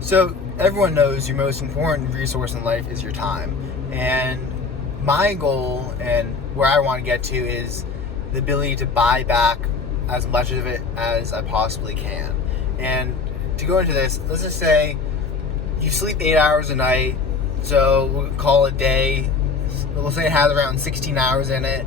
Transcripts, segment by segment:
So everyone knows your most important resource in life is your time. And my goal and where I want to get to is the ability to buy back as much of it as I possibly can. And to go into this, let's just say you sleep 8 hours a night, so we'll call a day, we'll say it has around 16 hours in it,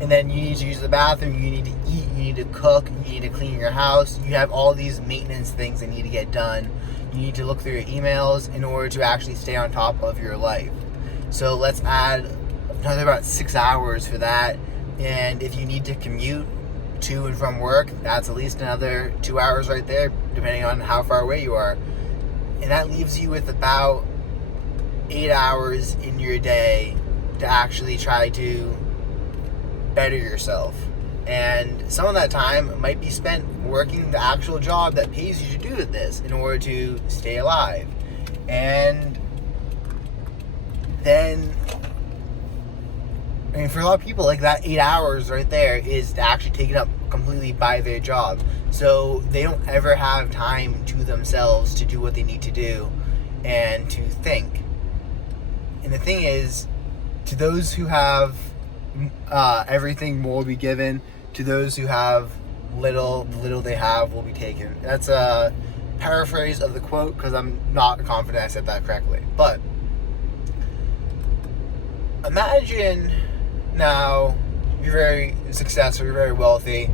and then you need to use the bathroom, you need to eat, you need to cook, you need to clean your house, you have all these maintenance things that need to get done. You need to look through your emails in order to actually stay on top of your life. So let's add another about 6 hours for that. And if you need to commute to and from work, that's at least another 2 hours right there, depending on how far away you are. And that leaves you with about 8 hours in your day to actually try to better yourself. And some of that time might be spent working the actual job that pays you to do this in order to stay alive. And then, for a lot of people, like that 8 hours right there is actually taken up completely by their job. So they don't ever have time to themselves to do what they need to do and to think. And the thing is, to those who have everything will be given. To those who have little, the little they have will be taken. That's a paraphrase of the quote because I'm not confident I said that correctly. But imagine now you're very successful, you're very wealthy,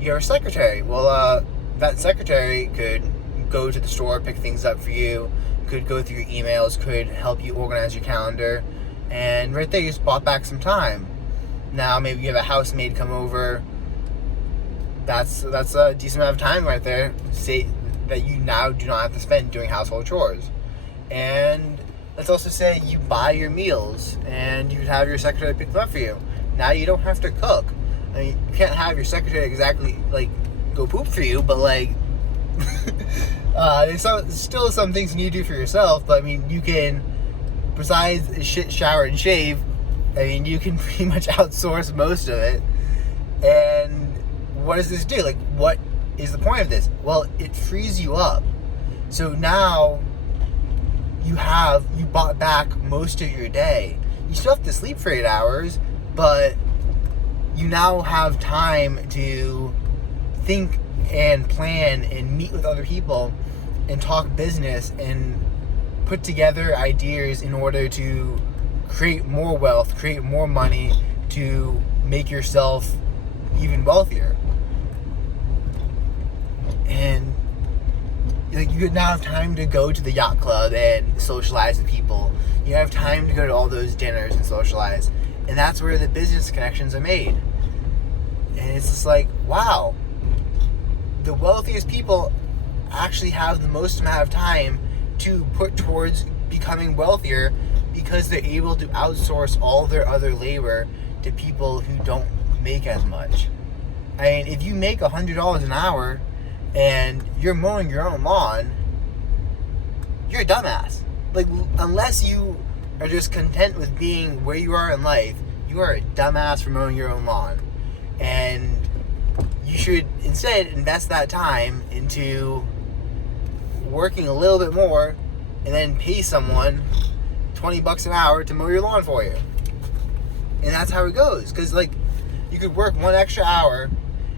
you're a secretary. Well, that secretary could go to the store, pick things up for you, could go through your emails, could help you organize your calendar, and right there you just bought back some time. Now maybe you have a housemaid come over. That's a decent amount of time right there. Say that you now do not have to spend doing household chores. And let's also say you buy your meals and you have your secretary pick them up for you. Now you don't have to cook. I mean, you can't have your secretary exactly like go poop for you, but like there's still some things you need to do for yourself. But I mean, you can, besides shower and shave, I mean, you can pretty much outsource most of it. And what does this do? Like, what is the point of this? Well, it frees you up. So now you bought back most of your day. You still have to sleep for 8 hours, but you now have time to think and plan and meet with other people and talk business and put together ideas in order to create more wealth, create more money to make yourself even wealthier. And like, you now have time to go to the yacht club and socialize with people. You have time to go to all those dinners and socialize. And that's where the business connections are made. And it's just like, wow, the wealthiest people actually have the most amount of time to put towards becoming wealthier because they're able to outsource all their other labor to people who don't make as much. I mean, if you make $100 an hour and you're mowing your own lawn, you're a dumbass. Like, unless you are just content with being where you are in life, you are a dumbass for mowing your own lawn. And you should instead invest that time into working a little bit more and then pay someone $20 an hour to mow your lawn for you. And that's how it goes. Because, like, you could work one extra hour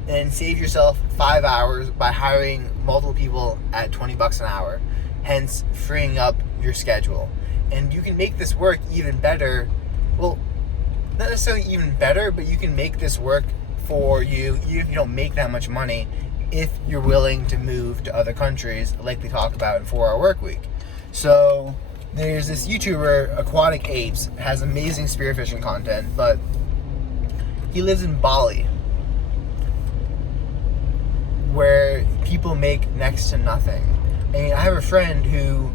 and save yourself 5 hours by hiring multiple people at $20 an hour, hence freeing up your schedule. And you can make this work even better. Well, not necessarily even better, but you can make this work for you even if you don't make that much money, if you're willing to move to other countries like we talk about in 4 Hour Work Week. So there's this YouTuber, Aquatic Apes, has amazing spearfishing content, but he lives in Bali, where people make next to nothing. I mean, I have a friend who,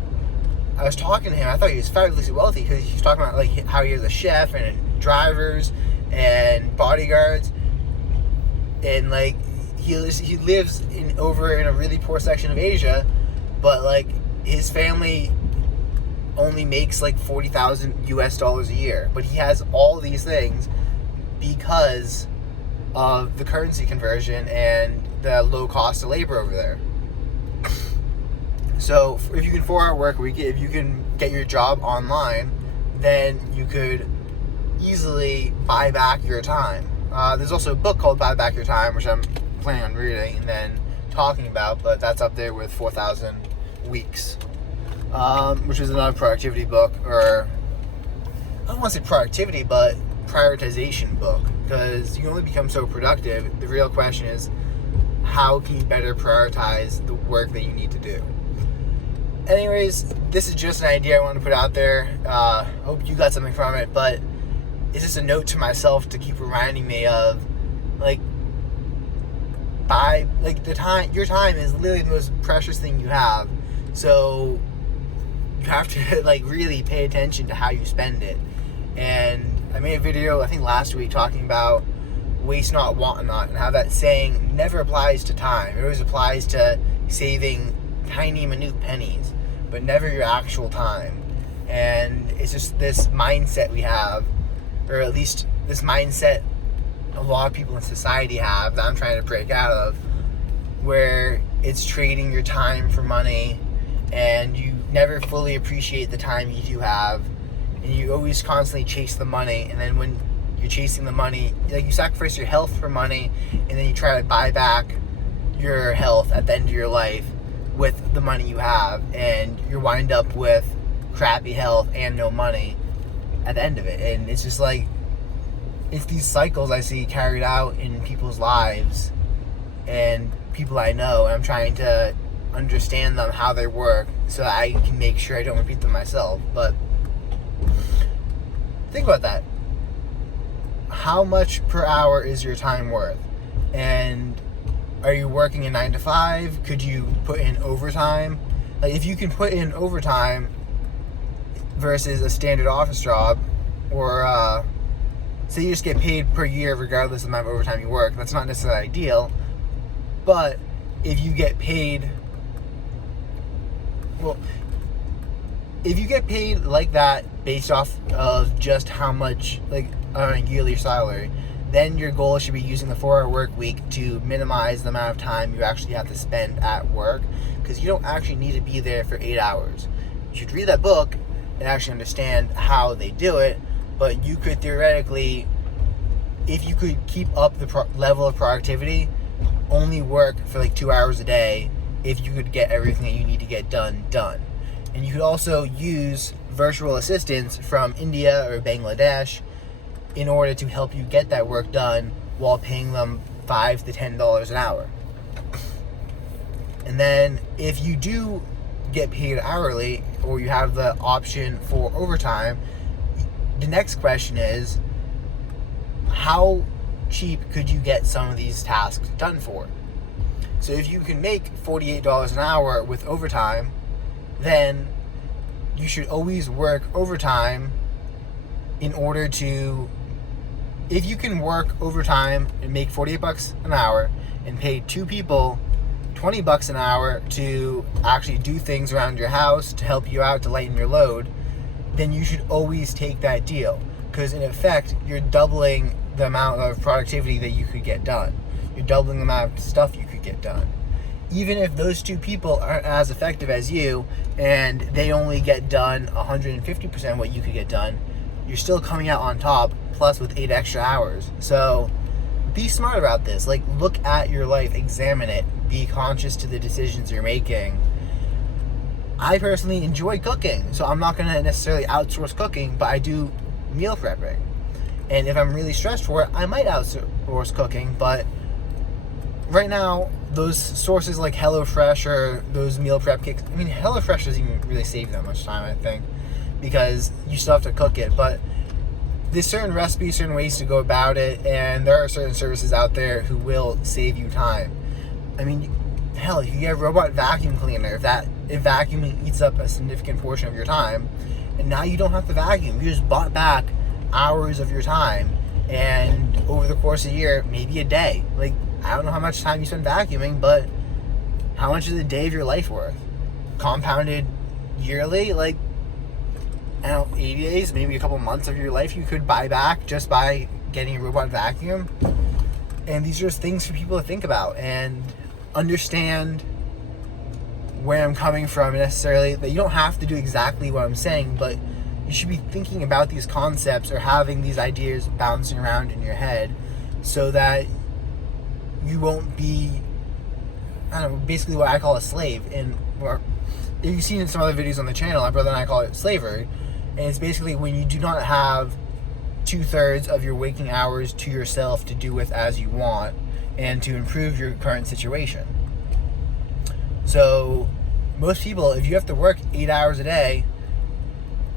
I was talking to him, I thought he was fabulously wealthy because he was talking about like how he has a chef and drivers and bodyguards, and like he lives in a really poor section of Asia, but like his family only makes like $40,000 a year, but he has all these things because of the currency conversion and the low cost of labor over there. So if you can 4-hour work week, if you can get your job online, then you could easily buy back your time. There's also a book called Buy Back Your Time, which I'm planning on reading and then talking about, but that's up there with 4,000 Weeks, which is another productivity book, or I don't want to say productivity, but prioritization book, because you can only become so productive. The real question is, how can you better prioritize the work that you need to do? Anyways, this is just an idea I wanted to put out there. Hope you got something from it, but it's just a note to myself to keep reminding me of, your time is literally the most precious thing you have. So you have to really pay attention to how you spend it. And I made a video, I think last week, talking about waste not, want not, and how that saying never applies to time. It always applies to saving tiny, minute pennies, but never your actual time. And it's just this mindset we have, or at least this mindset a lot of people in society have, that I'm trying to break out of, where it's trading your time for money, and you never fully appreciate the time you do have, and you always constantly chase the money. And then when you're chasing the money, you sacrifice your health for money, and then you try to buy back your health at the end of your life with the money you have, and you wind up with crappy health and no money at the end of it. And it's just it's these cycles I see carried out in people's lives and people I know, and I'm trying to understand them, how they work, so that I can make sure I don't repeat them myself. But think about that. How much per hour is your time worth? And are you working a 9 to 5? Could you put in overtime? If you can put in overtime versus a standard office job, or say you just get paid per year regardless of the amount of overtime you work, that's not necessarily ideal. But if you get paid, if you get paid like that based off of just how much, on a yearly salary, then your goal should be using the 4-hour work week to minimize the amount of time you actually have to spend at work, because you don't actually need to be there for 8 hours. You should read that book and actually understand how they do it, but you could theoretically, if you could keep up the level of productivity, only work for 2 hours a day if you could get everything that you need to get done. And you could also use virtual assistants from India or Bangladesh in order to help you get that work done while paying them $5 to $10 an hour. And then if you do get paid hourly, or you have the option for overtime, the next question is, how cheap could you get some of these tasks done for? So if you can make $48 an hour with overtime, then you should always work overtime in order to, if you can work overtime and make $48 an hour and pay 2 people $20 an hour to actually do things around your house to help you out, to lighten your load, then you should always take that deal, because in effect you're doubling the amount of productivity that you could get done. You're doubling the amount of stuff you could get done. Even if those 2 people aren't as effective as you and they only get done 150% what you could get done, you're still coming out on top, plus with 8 extra hours. So be smart about this. Look at your life, examine it, be conscious to the decisions you're making. I personally enjoy cooking, so I'm not going to necessarily outsource cooking, but I do meal prepping. And if I'm really stressed for it, I might outsource cooking, but right now, those sources like HelloFresh or those meal prep kits, HelloFresh doesn't even really save that much time, I think, because you still have to cook it, but there's certain recipes, certain ways to go about it, and there are certain services out there who will save you time. Hell, you get a robot vacuum cleaner, if vacuuming eats up a significant portion of your time, and now you don't have to vacuum. You just bought back hours of your time, and over the course of a year, maybe a day. I don't know how much time you spend vacuuming, but how much is a day of your life worth? Compounded yearly, 80 days, maybe a couple months of your life you could buy back just by getting a robot vacuum. And these are just things for people to think about and understand where I'm coming from necessarily, that you don't have to do exactly what I'm saying, but you should be thinking about these concepts or having these ideas bouncing around in your head so that you won't be, I don't know, basically what I call a slave. And or if you've seen in some other videos on the channel, my brother and I call it slavery. And it's basically when you do not have 2/3 of your waking hours to yourself to do with as you want and to improve your current situation. So most people, if you have to work 8 hours a day,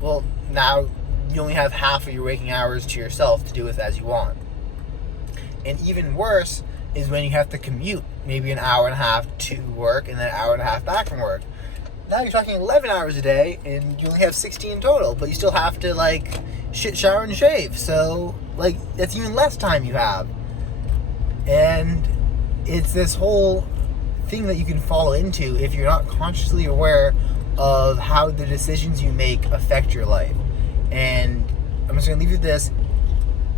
well, now you only have half of your waking hours to yourself to do with as you want. And even worse is when you have to commute maybe an hour and a half to work and then an hour and a half back from work. Now you're talking 11 hours a day and you only have 16 total, but you still have to like shit, shower, and shave. So like that's even less time you have. And it's this whole thing that you can fall into if you're not consciously aware of how the decisions you make affect your life. And I'm just going to leave you with this.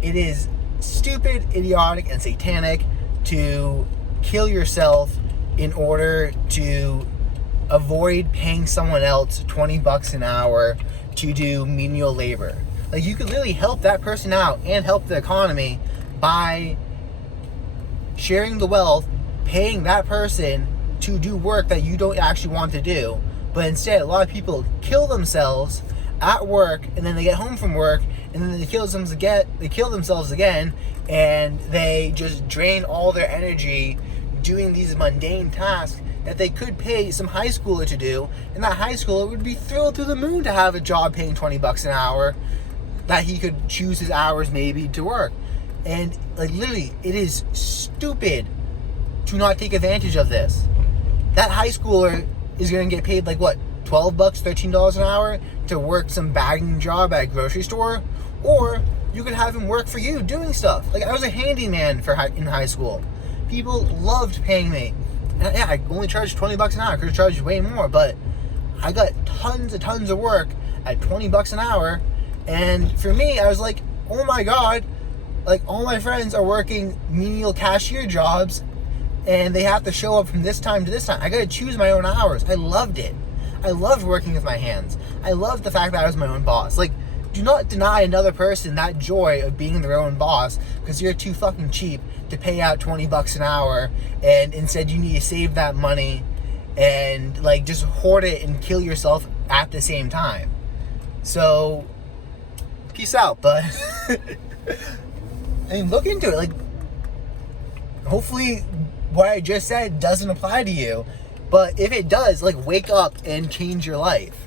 It is stupid, idiotic, and satanic to kill yourself in order to avoid paying someone else $20 an hour to do menial labor. Like, you could literally help that person out and help the economy by sharing the wealth, paying that person to do work that you don't actually want to do. But instead, a lot of people kill themselves at work, and then they get home from work, and then they kill themselves again, and they just drain all their energy doing these mundane tasks that they could pay some high schooler to do, and that high schooler would be thrilled to the moon to have a job paying $20 an hour that he could choose his hours maybe to work. And like literally, it is stupid to not take advantage of this. That high schooler is going to get paid like what, $12, $13 an hour to work some bagging job at a grocery store, or you could have him work for you doing stuff. Like, I was a handyman in high school. People loved paying me. And yeah, I only charged $20 an hour. I could have charged way more, but I got tons of work at $20 an hour. And for me, I was like, oh my God, like all my friends are working menial cashier jobs and they have to show up from this time to this time. I got to choose my own hours. I loved it. I loved working with my hands. I loved the fact that I was my own boss. Like, do not deny another person that joy of being their own boss because you're too fucking cheap to pay out $20 an hour, and instead you need to save that money and like just hoard it and kill yourself at the same time. So peace out. But I mean, look into it. Like, hopefully what I just said doesn't apply to you, but if it does, like, wake up and change your life.